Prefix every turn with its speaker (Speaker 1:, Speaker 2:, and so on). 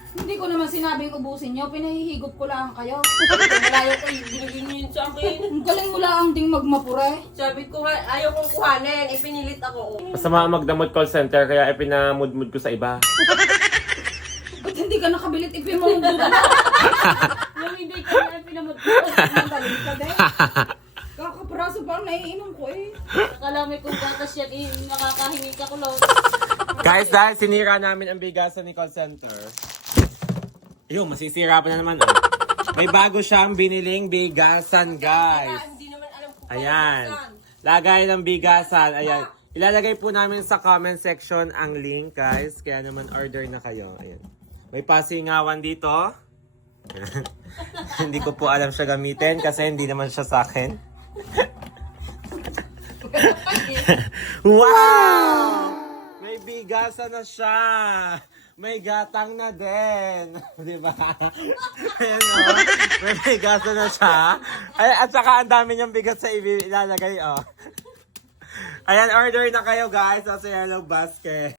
Speaker 1: Hindi ko naman sinabing ubusin nyo, pinahihigop ko lang kayo.
Speaker 2: Malayo ko yung binigyan niyo yun sa akin.
Speaker 1: Ang galing mo lang ding magmapura eh.
Speaker 2: Sabi ko, ayaw kong kuhanin. Ipinilit ako.
Speaker 3: Masama ang magdamot call center kaya ipinamudmud ko sa iba.
Speaker 1: Ba't hindi ka nakabilit ipimunggo ka na?
Speaker 2: Yung hindi ko na pinamot ko.
Speaker 1: Ang galing ka din. Kakapraso pa ang naiinom ko eh.
Speaker 2: Akala may kung gatas yan, nakakahingi ka kulot.
Speaker 3: Guys, dahil sinira namin ang bigasan ni call center. Ayun, masisira pa na naman. Oh. May bago siyang biniling bigasan, guys.
Speaker 2: Hindi naman alam kung
Speaker 3: Ayan. Lagay ng bigasan. Ayan. Ilalagay po namin sa comment section ang link, guys. Kaya naman order na kayo. Ayan. May pasingawan dito. Hindi ko po alam siya gamitin kasi hindi naman siya sa akin. Wow! May bigasan na siya. May gatang na din. Di ba? Ayan o. May bigasan na siya. Ay, at saka ang dami niyang bigat sa ilalagay o. Ayan, order na kayo guys sa Yellow Basket.